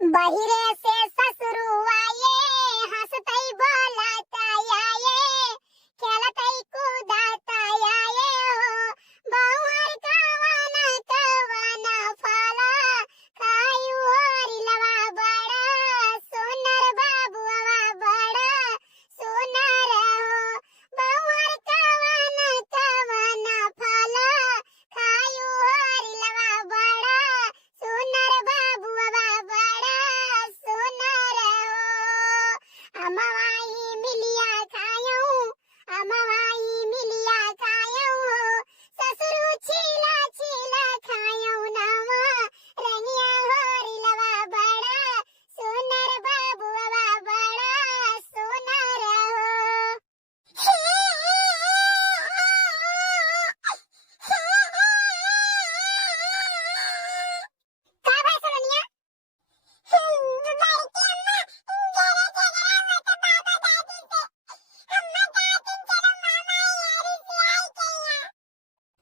बहिरे से ससुरुआ ये हंसतई बोलता ये खेलतई कूदता ये हो बहुहर कवाना कवाना फला खायु रिलवा बड़ा सोनर बाबुआ बड़ा सोनर हो बहुहर कवाना कवाना फला खायु रिलवा बड़ा सोनर बाबुआ बड़ा सोनर हो अमवाई मिलिया खायूं अमवाई मिलिया खायूं हो ससुरु छीला छीला खायूं नावा रंगिया हो रिलवा बड़ा सोनर बाबुआ बड़ा सोनर हो का भाई सोनिया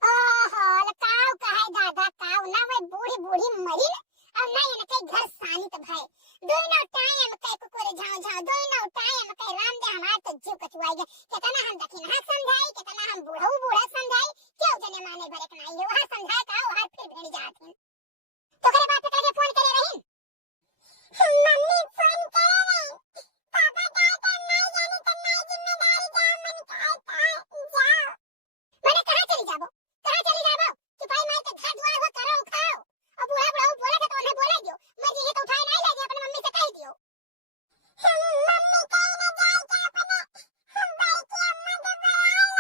ओहो लकाव कहे दादा काव ना वे बूढ़ी बूढ़ी मरी न और ना ये कई घर सानी त भाई दोइनो टाइम कई कुकुर झाव झाव दोइनो टाइम कई राम दे हमार तो जीव कचुआई गए कितना हम दखिन हां समझाई कितना हम बूढ़ऊ बूढ़ा समझाई क्यों जने माने भरे के नहीं वहां समझाए का वहां फिर भेड़ जात हैं तो करे बात करके फोन करे रही मम्मी फोन करे रही पापा कहते नहीं जानी तो नहीं जिम्मेदारी जा मन कहता जाओ मैंने कहां चली जाबो सिपाही मार के घर द्वार हो करो खाओ और बूढ़ा बूढ़ा बोला तो उन्हें बोला दियो मैं जी तो उठाए नहीं ले अपनी मम्मी से कह दियो मम्मी कहने जाए क्या अपने हम भाई की अम्मा के बुलाओ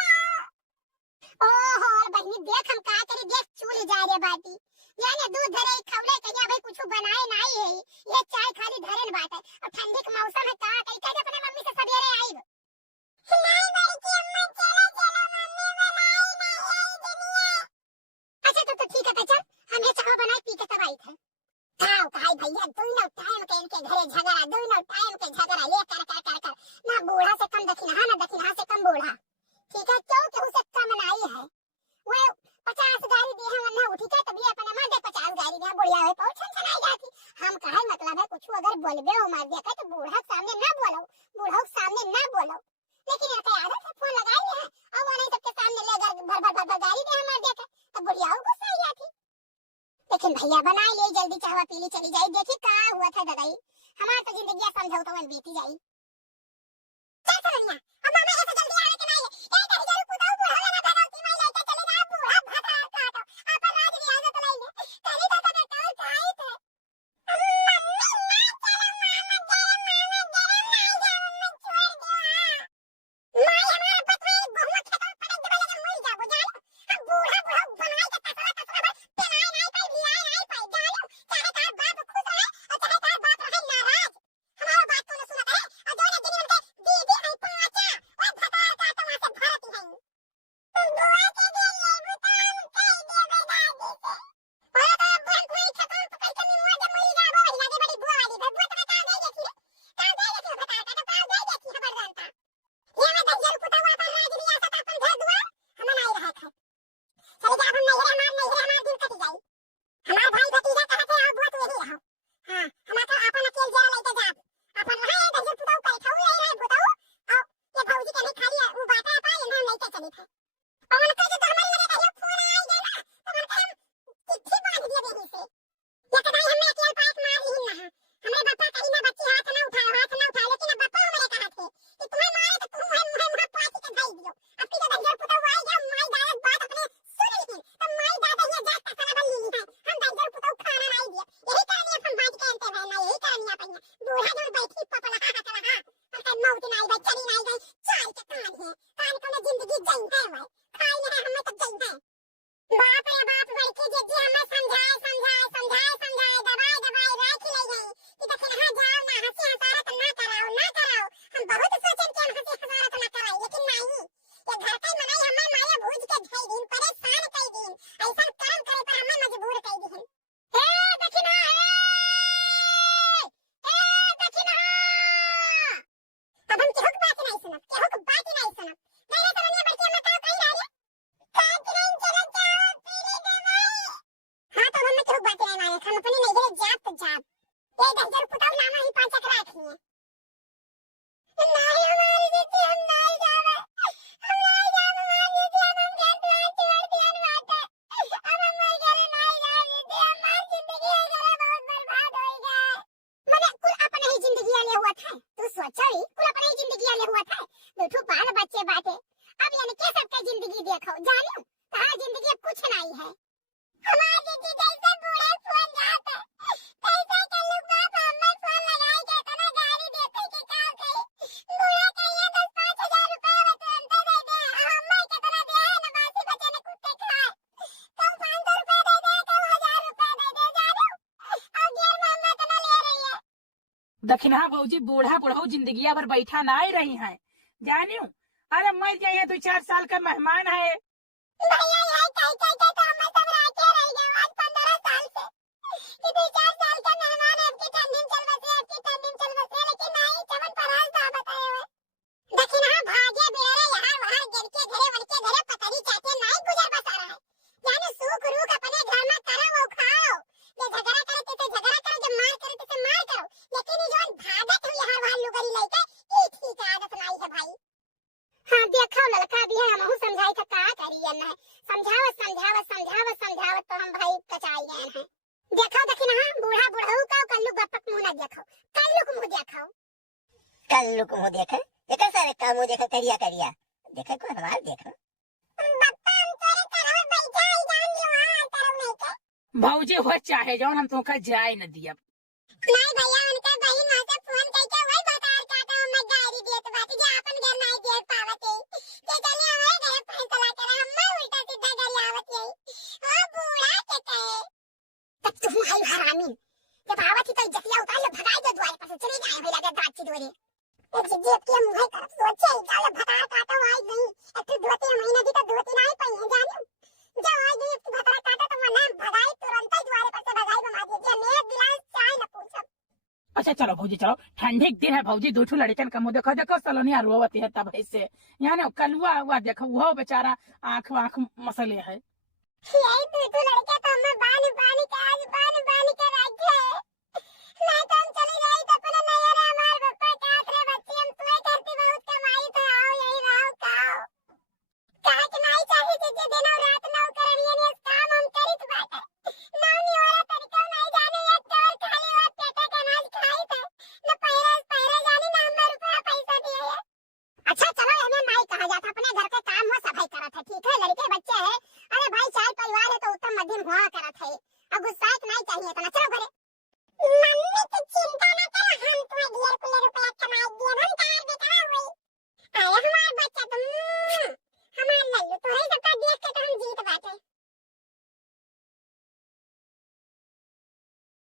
ओहो बहनी देख हम का करी देख चूल जा रे बाटी यानी दूध धरे खवले कहिया भाई कुछ बनाए नहीं है ये चाय खाली धरेन बात है और ठंडी के मौसम है का कही कह अपने मम्मी से सवेरे आईब नहीं भाई की अम्मा चलो चलो मम्मी बनाई नहीं है दुनिया अच्छा तो ठीक है तो चल हम ये चाय बनाए पी के तब आई थे खाओ खाई भैया दोनों टाइम के इनके घरे झगड़ा दोनों टाइम के झगड़ा ये कर ना बूढ़ा से कम दखिना से कम बूढ़ा ठीक है क्यों कि उसे कम नहीं है वो 50 गाड़ी दी है वरना उठी के तभी अपने मार दे 50 गाड़ी दे बुढ़िया है बहुत छन आई जाती हम कहे मतलब है कुछ अगर बोलबे हो मार दिया तो बूढ़ा सामने ना बोलो बूढ़ा सामने ना बोलो लेकिन इनका आदत है फोन लगा लिया है अब वो नहीं सबके सामने ले भर गाड़ी दे मार दे तो बुढ़िया हो गुस्सा आई जाती लेकिन भैया बना ले जल्दी चाहवा पी ली चली जाए देखी का हुआ था ददाई हमार तो जिंदगी समझो तो मन बीती जाई चल सोनिया अब मामा ऐसे जल्दी आवे के नहीं है एक ही जरूर कुदाऊ बुढ़ा ना भगवती माई लेके चले जा बूढ़ा भाता काटो आप राज रियाजत लाई ले करी तो बेटा उठाई थे मम्मी ना चलो मामा जरे नहीं जाओ मैं छोड़ दो माई हमारा पत्नी बहुत खतम पड़े जब लगे मर जाबो जानो हम बूढ़ा बूढ़ा बनाई के तसला पेनाई नहीं पाई भिलाई नहीं पाई जानो चाहे तार बाप खुश रहे और चाहे तार बाप रहे नाराज हमारा बात को न सुनता है और जो ने दिन उनके दीदी है पाचा ये 10 पुताऊ लाना ही 5 चक्रा रखी है। नहीं हमारी दीदी हम नहीं जावे, हम नहीं जावे हमारी दीदी, हम घर द्वार छोड़ दिया बात है। अब हम वही घरे नहीं जाए दीदी, हमारी जिंदगी है घरे बहुत बर्बाद हो गई। मैंने कुल अपने ही जिंदगी वाले हुआ था, तू सोचो ही कुल अपने ही जिंदगी वाले हुआ था। दो बाल बच्चे बाटे, अब यानी के सबका जिंदगी देखो जानो तारा जिंदगी अब कुछ नहीं है। हमारी दीदी जैसे बूढ़े फोन जाते कैसे के लोग बाप हमें फोन लगाई के तना गाड़ी देते कि का कही बूढ़ा कहिए 10-5 हजार रुपए तुरंत दे दे, हमें कितना दिया है ना बासी बच्चे ने कुत्ते खाए, कम 500 रुपए दे दे, कम 1000 रुपए दे दे जानो, और गिर में हमें इतना ले रही है। दखिना भौजी बूढ़ा बुढ़ऊ जिंदगी भर बैठा ना ही रही है जानियो। अरे मर जाइए 2-4 साल का मेहमान है भैया ये कह तो हम सब रह के रह गए आज 15 साल से कि 2-4 साल का मेहमान है कि 10 दिन चल बसे, कि 10 दिन चल बसे, लेकिन नहीं चमन पराल था बताए हुए। लेकिन हां भागे बेरे यहाँ वहां गिर के घरे वन के घरे पतरी चाहते नहीं गुजर बसा रहा है। जाने सुख रूख अपने घर में करो वो खाओ, ये झगड़ा करे तो झगड़ा करो, जो मार करे तो मार करो, लेकिन ये जो भागत हुई हर वाल लुगरी लेके ई ठीक आदत नहीं है भाई। हाँ देखो लड़का भी है, हमहू समझाई था का करिए ना, समझावत तो हम भाई कचाई गए हैं। देखो देखिन हां बूढ़ा बुढ़ऊ का कल्लू गपक मुंह ना देखो, कल्लू मुंह देखो, कल्लू को मुंह देखो, एक सारे का मुंह देखो, करिया करिया देखो को हमार देखो। बप्पा हम तेरे तरह बैठा ही जान लो हां तरह नहीं के भौजी हो चाहे जौन हम तुमका जाए न दिया। नहीं भैया उनका बहन वहां से फोन करके वही बता काटा मैं गाड़ी देत बात जे अपन घर नहीं दे पावत है के चले हमारे घर फैसला करे हम उल्टा सीधा गाड़ी आवत है। ओ बूढ़ा के कहे तब तुम है हरामी, जब आवत ही तो जतिया उतार ले भगाई दे द्वार पर से चले जाए भैया के दांत दोरे ए जिज्जत के मुंह तरफ सोचे जाले भतार काटा आई नहीं एक तो 2-3 महीने की तो 2-3 आई पई है जानो, जो आई नहीं इसकी भतार काटा तो मैं नाम भगाई तुरंत ही द्वार पर से भगाई बमा दे मैं दिला चाय न पूछो। अच्छा चलो भौजी चलो, ठंडे के दिन है भौजी, 2 लड़कन का मुंह देखो देखो सलोनिया रोवती है तब ऐसे यहाँ कलुआ हुआ देखो वो बेचारा आंख मसले है। यही 2 लड़के